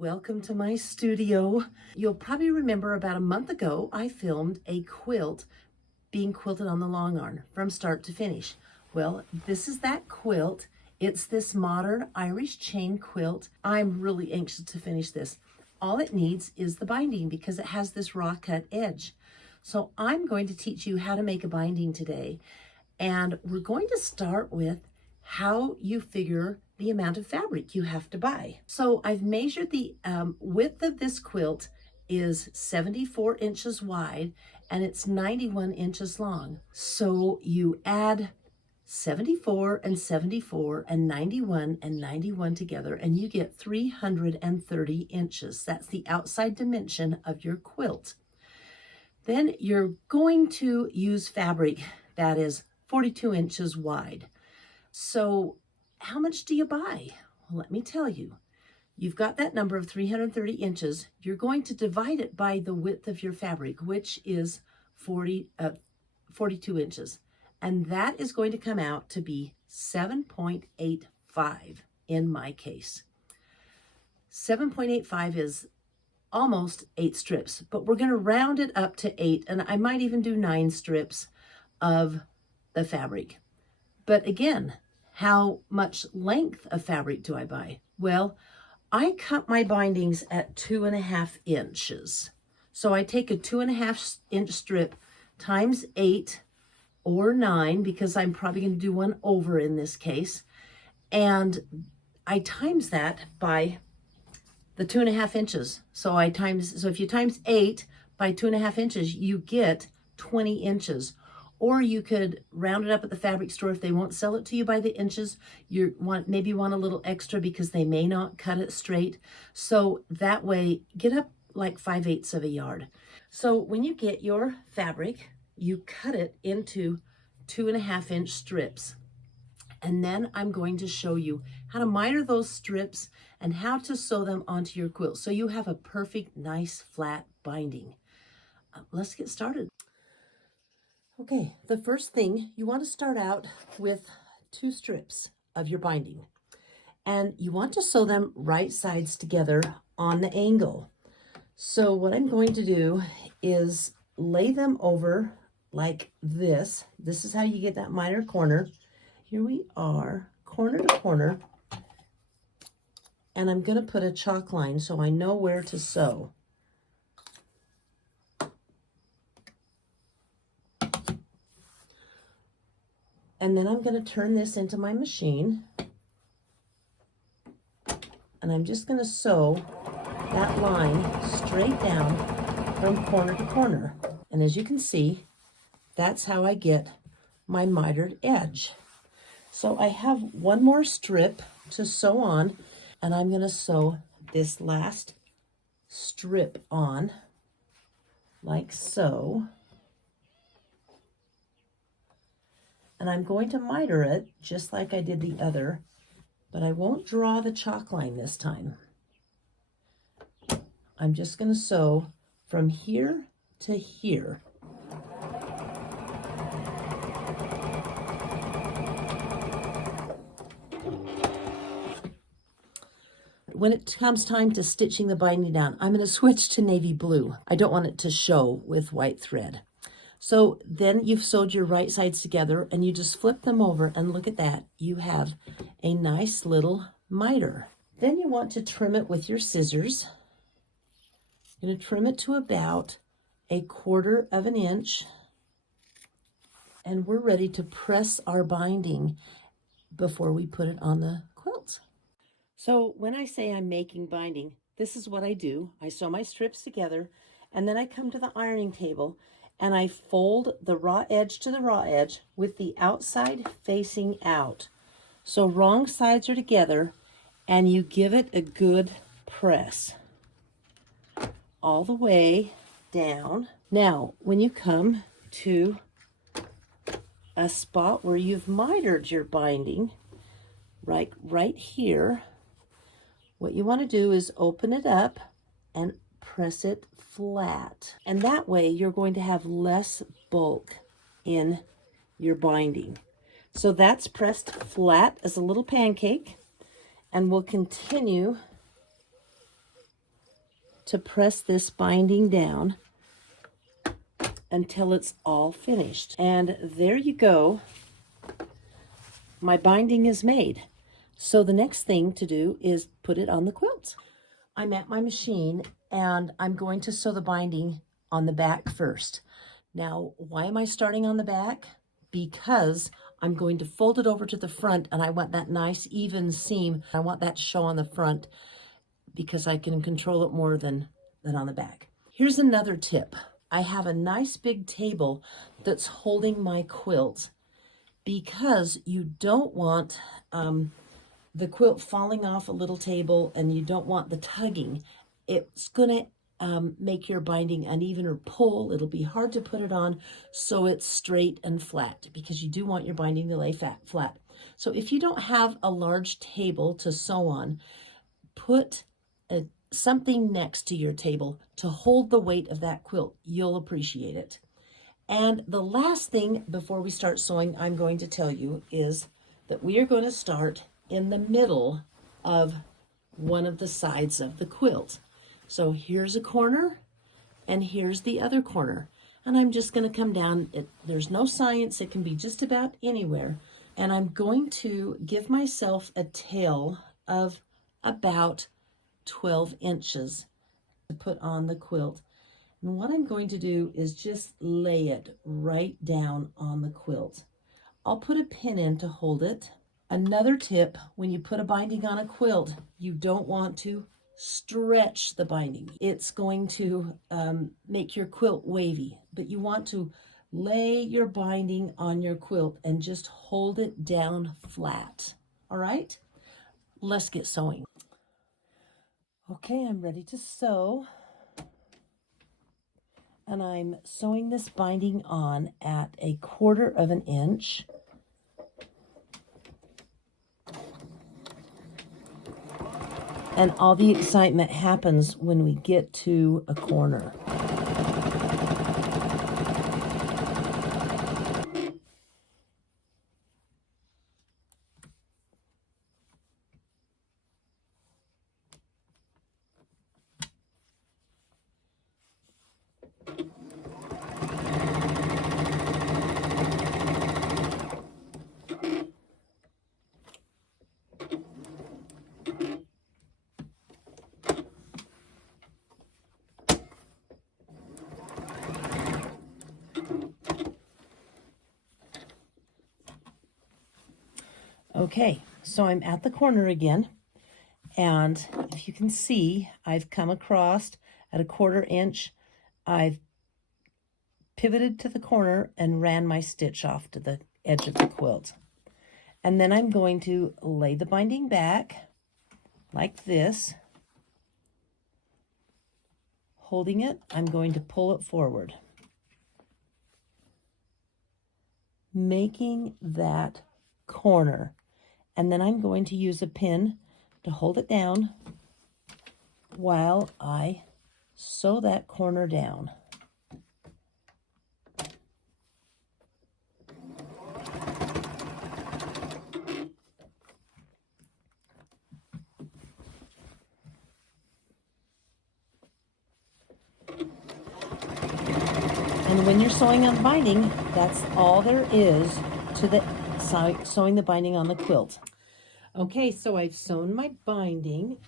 Welcome to my studio. You'll probably remember about a month ago, I filmed a quilt being quilted on the long arm from start to finish. Well, this is that quilt. It's this Modern Irish Chain Quilt. I'm really anxious to finish this. All it needs is the binding because it has this raw cut edge. So I'm going to teach you how to make a binding today. And we're going to start with how you figure the amount of fabric you have to buy. So I've measured the width of this quilt is 74 inches wide and it's 91 inches long. So you add 74 and 74 and 91 and 91 together and you get 330 inches. That's the outside dimension of your quilt. Then you're going to use fabric that is 42 inches wide. So how much do you buy? Well, let me tell you. You've got that number of 330 inches. You're going to divide it by the width of your fabric, which is 42 inches. And that is going to come out to be 7.85 in my case. 7.85 is almost 8 strips, but we're going to round it up to 8, and I might even do 9 strips of the fabric. But again, how much length of fabric do I buy? Well, I cut my bindings at 2.5 inches. So I take a 2.5 inch strip times 8 or 9, because I'm probably going to do one over in this case. And I times that by the 2.5 inches. So if you times 8 by 2.5 inches, you get 20 inches. Or you could round it up at the fabric store if they won't sell it to you by the inches. You maybe want a little extra because they may not cut it straight. So that way, get up like 5/8 of a yard. So when you get your fabric, you cut it into 2.5 inch strips. And then I'm going to show you how to miter those strips and how to sew them onto your quilt so you have a perfect, nice, flat binding. Let's get started. Okay, the first thing, you want to start out with 2 strips of your binding. And you want to sew them right sides together on the angle. So what I'm going to do is lay them over like this. This is how you get that miter corner. Here we are, corner to corner. And I'm going to put a chalk line so I know where to sew. And then I'm going to turn this into my machine. And I'm just going to sew that line straight down from corner to corner. And as you can see, that's how I get my mitered edge. So I have one more strip to sew on, and I'm going to sew this last strip on like so. And I'm going to miter it just like I did the other, but I won't draw the chalk line this time. I'm just going to sew from here to here. When it comes time to stitching the binding down, I'm going to switch to navy blue. I don't want it to show with white thread. So then you've sewed your right sides together and you just flip them over, and look at that. You have a nice little miter. Then you want to trim it with your scissors. You're going to trim it to about 1/4 inch. And we're ready to press our binding before we put it on the quilt. So when I say I'm making binding, this is what I do. I sew my strips together, and then I come to the ironing table and I fold the raw edge to the raw edge with the outside facing out. So wrong sides are together, and you give it a good press all the way down. Now, when you come to a spot where you've mitered your binding, right here, what you want to do is open it up and press it flat. And that way you're going to have less bulk in your binding. So that's pressed flat as a little pancake, and we'll continue to press this binding down until it's all finished. And there you go. My binding is made. So the next thing to do is put it on the quilt. I'm at my machine and I'm going to sew the binding on the back first. Now, why am I starting on the back? Because I'm going to fold it over to the front and I want that nice even seam. I want that to show on the front because I can control it more than on the back. Here's another tip. I have a nice big table that's holding my quilt because you don't want the quilt falling off a little table and you don't want the tugging. It's going to make your binding uneven or pull. It'll be hard to put it on so it's straight and flat because you do want your binding to lay flat. So if you don't have a large table to sew on, put something next to your table to hold the weight of that quilt. You'll appreciate it. And the last thing before we start sewing I'm going to tell you is that we are going to start in the middle of one of the sides of the quilt. So here's a corner and here's the other corner. And I'm just going to come down. There's no science. It can be just about anywhere. And I'm going to give myself a tail of about 12 inches to put on the quilt. And what I'm going to do is just lay it right down on the quilt. I'll put a pin in to hold it. Another tip, when you put a binding on a quilt, you don't want to stretch the binding. It's going to make your quilt wavy, but you want to lay your binding on your quilt and just hold it down flat. All right? Let's get sewing. Okay, I'm ready to sew. And I'm sewing this binding on at 1/4 of an inch. And all the excitement happens when we get to a corner. Okay, so I'm at the corner again, and if you can see, I've come across at 1/4 inch. I've pivoted to the corner and ran my stitch off to the edge of the quilt. And then I'm going to lay the binding back like this. Holding it, I'm going to pull it forward, making that corner. And then I'm going to use a pin to hold it down while I sew that corner down. And when you're sewing on binding, that's all there is to the sewing the binding on the quilt. Okay, so I've sewn my binding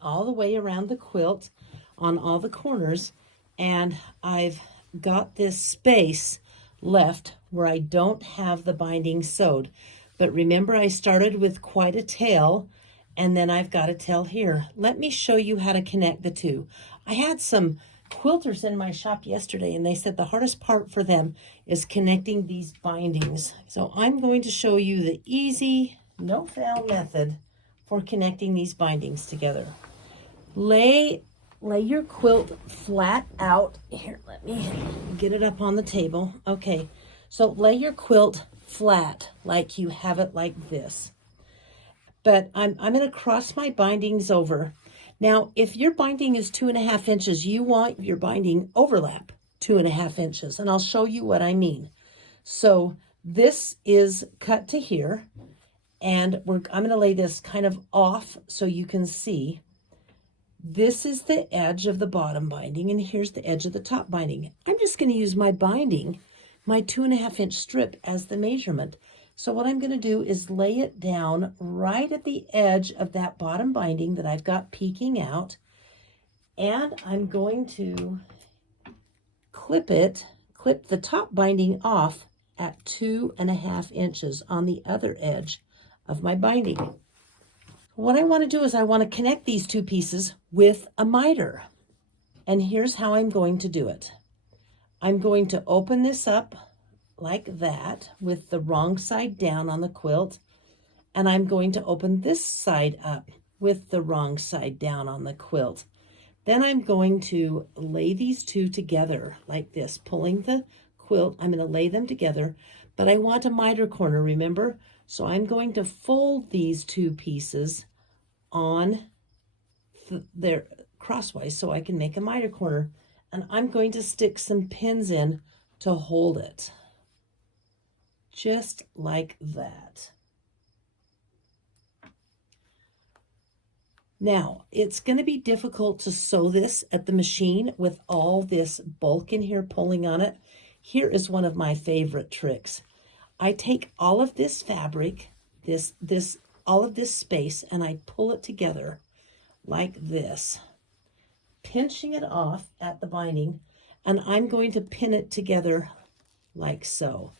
all the way around the quilt on all the corners, and I've got this space left where I don't have the binding sewed. But remember, I started with quite a tail, and then I've got a tail here. Let me show you how to connect the two. I had some quilters in my shop yesterday, and they said the hardest part for them is connecting these bindings. So I'm going to show you the easy, no-fail method for connecting these bindings together. Lay your quilt flat out. Here, let me get it up on the table. Okay, so lay your quilt flat like you have it like this. But I'm going to cross my bindings over. Now, if your binding is 2.5 inches, you want your binding overlap 2.5 inches, and I'll show you what I mean. So this is cut to here, and I'm going to lay this kind of off so you can see This is the edge of the bottom binding, and here's the edge of the top binding. I'm just going to use my binding, my 2.5-inch strip, as the measurement. So what I'm going to do is lay it down right at the edge of that bottom binding that I've got peeking out, and I'm going to clip the top binding off at 2.5 inches on the other edge of my binding. What I want to do is I want to connect these two pieces with a miter. And here's how I'm going to do it. I'm going to open this up like that with the wrong side down on the quilt. And I'm going to open this side up with the wrong side down on the quilt. Then I'm going to lay these two together like this, pulling the quilt. I'm going to lay them together, but I want a miter corner, remember? So I'm going to fold these two pieces on their crosswise so I can make a miter corner. And I'm going to stick some pins in to hold it. Just like that. Now, it's going to be difficult to sew this at the machine with all this bulk in here pulling on it. Here is one of my favorite tricks. I take all of this fabric, all of this space, and I pull it together like this, pinching it off at the binding, and I'm going to pin it together like so.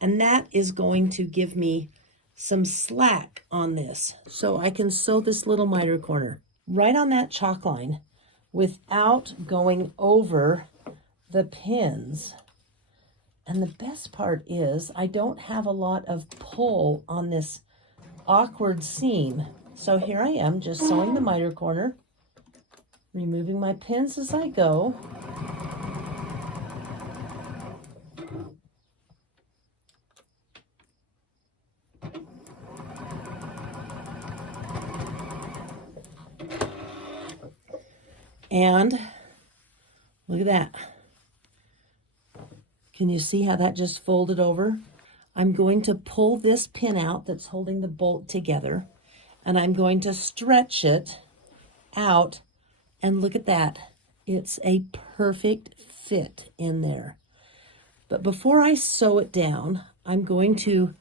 And that is going to give me some slack on this, so I can sew this little miter corner right on that chalk line without going over the pins. And the best part is I don't have a lot of pull on this awkward seam. So here I am just sewing the miter corner, removing my pins as I go. And look at that. Can you see how that just folded over? I'm going to pull this pin out that's holding the bolt together, and I'm going to stretch it out, and look at that. It's a perfect fit in there. But before I sew it down, I'm going to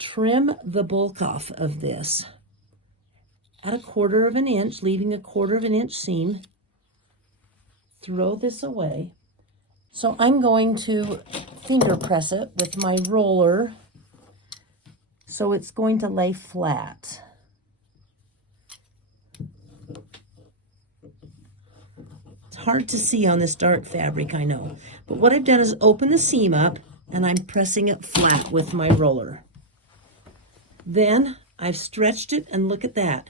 trim the bulk off of this at 1/4 inch, leaving a 1/4 inch seam. Throw this away. So I'm going to finger press it with my roller so it's going to lay flat. It's hard to see on this dark fabric, I know. But what I've done is open the seam up, and I'm pressing it flat with my roller. Then I've stretched it, and look at that.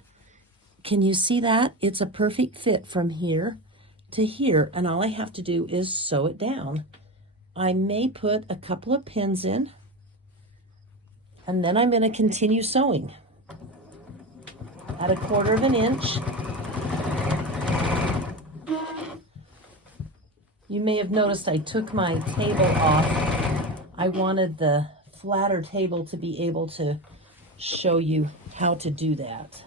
Can you see that? It's a perfect fit from here to here, and all I have to do is sew it down. I may put a couple of pins in, and then I'm going to continue sewing at 1/4 inch. You may have noticed I took my table off. I wanted the flatter table to be able to show you how to do that.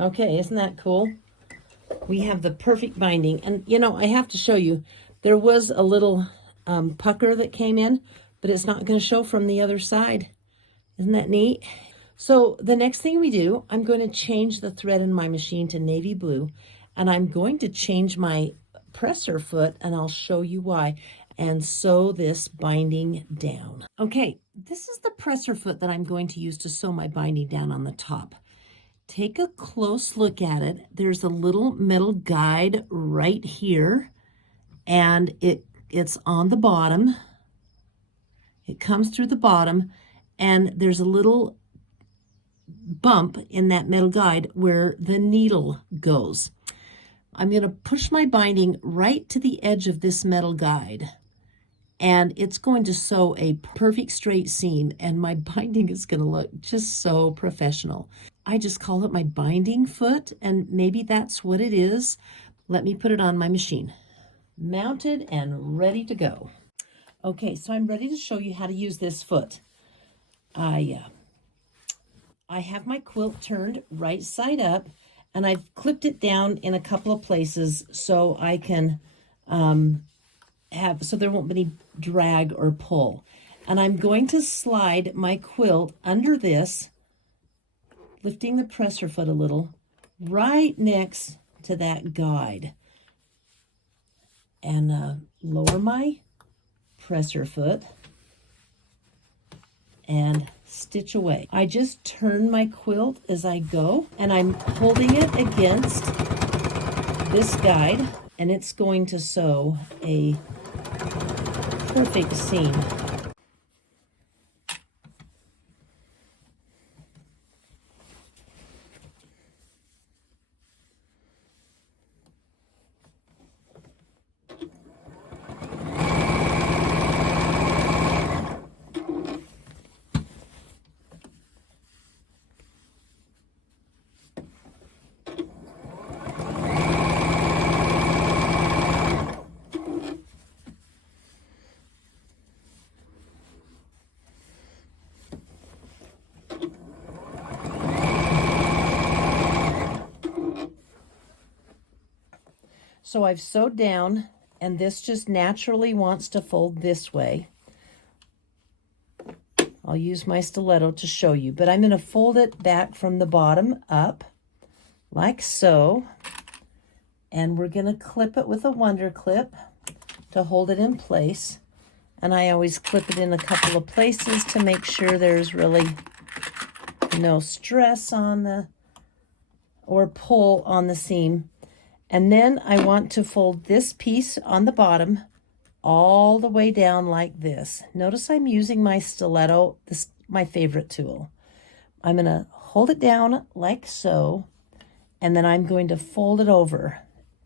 Okay, isn't that cool? We have the perfect binding. And, you know, I have to show you, there was a little pucker that came in, but it's not going to show from the other side. Isn't that neat? So the next thing we do, I'm going to change the thread in my machine to navy blue, and I'm going to change my presser foot, and I'll show you why, and sew this binding down. Okay, this is the presser foot that I'm going to use to sew my binding down on the top. Take a close look at it. There's a little metal guide right here, and it's on the bottom. It comes through the bottom, and there's a little bump in that metal guide where the needle goes. I'm going to push my binding right to the edge of this metal guide, and it's going to sew a perfect straight seam, and my binding is going to look just so professional. I just call it my binding foot, and maybe that's what it is. Let me put it on my machine. Mounted and ready to go. Okay, so I'm ready to show you how to use this foot. I have my quilt turned right side up, and I've clipped it down in a couple of places so I can so there won't be any drag or pull. And I'm going to slide my quilt under this, lifting the presser foot a little, right next to that guide. And lower my presser foot and stitch away. I just turn my quilt as I go, and I'm holding it against this guide, and it's going to sew a perfect seam. So I've sewed down, and this just naturally wants to fold this way. I'll use my stiletto to show you, but I'm going to fold it back from the bottom up, like so. And we're going to clip it with a Wonder Clip to hold it in place. And I always clip it in a couple of places to make sure there's really no stress on the, or pull on the seam. And then I want to fold this piece on the bottom all the way down like this. Notice I'm using my stiletto, this my favorite tool. I'm going to hold it down like so, and then I'm going to fold it over.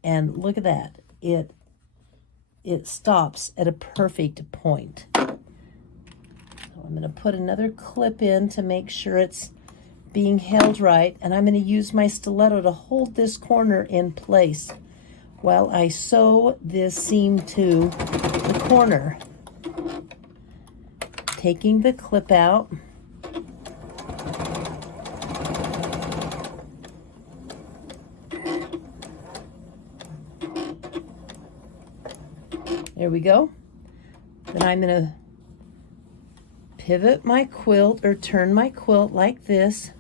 And look at that. It stops at a perfect point. So I'm going to put another clip in to make sure it's being held right, and I'm going to use my stiletto to hold this corner in place while I sew this seam to the corner. Taking the clip out. There we go. Then I'm going to pivot my quilt, or turn my quilt like this,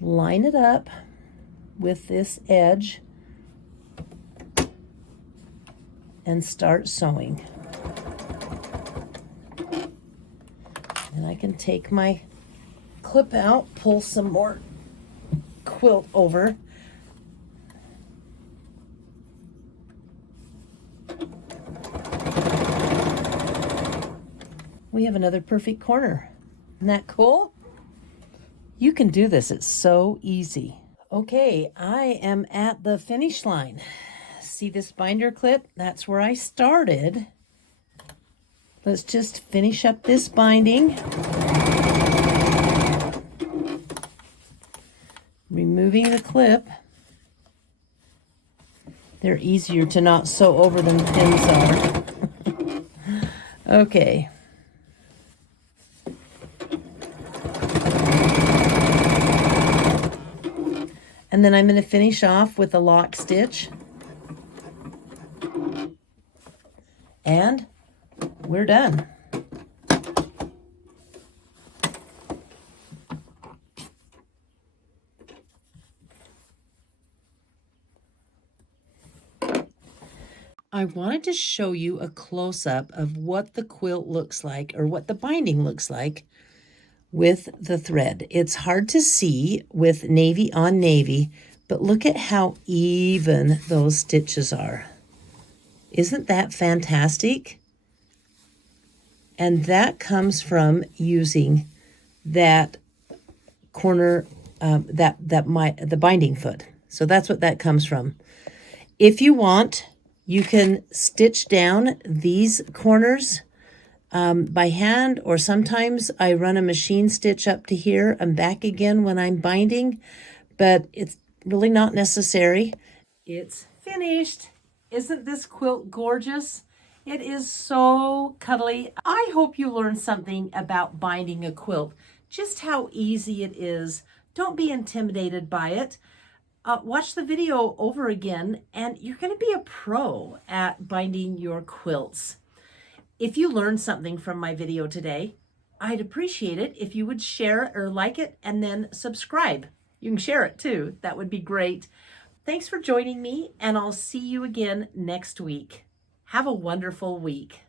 line it up with this edge, and start sewing. And I can take my clip out, pull some more quilt over. We have another perfect corner. Isn't that cool? You can do this. It's so easy. Okay, I am at the finish line. See this binder clip? That's where I started. Let's just finish up this binding. Removing the clip. They're easier to not sew over than pins are. Okay. And then I'm going to finish off with a lock stitch. And we're done. I wanted to show you a close-up of what the quilt looks like, or what the binding looks like with the thread. It's hard to see with navy on navy, but look at how even those stitches are. Isn't that fantastic? And that comes from using that corner, the binding foot. So that's what that comes from. If you want, you can stitch down these corners by hand, or sometimes I run a machine stitch up to here and back again when I'm binding, but it's really not necessary. It's finished. Isn't this quilt gorgeous? It is so cuddly. I hope you learned something about binding a quilt, just how easy it is. Don't be intimidated by it. Watch the video over again and you're going to be a pro at binding your quilts. If you learned something from my video today, I'd appreciate it if you would share or like it and then subscribe. You can share it too. That would be great. Thanks for joining me, and I'll see you again next week. Have a wonderful week.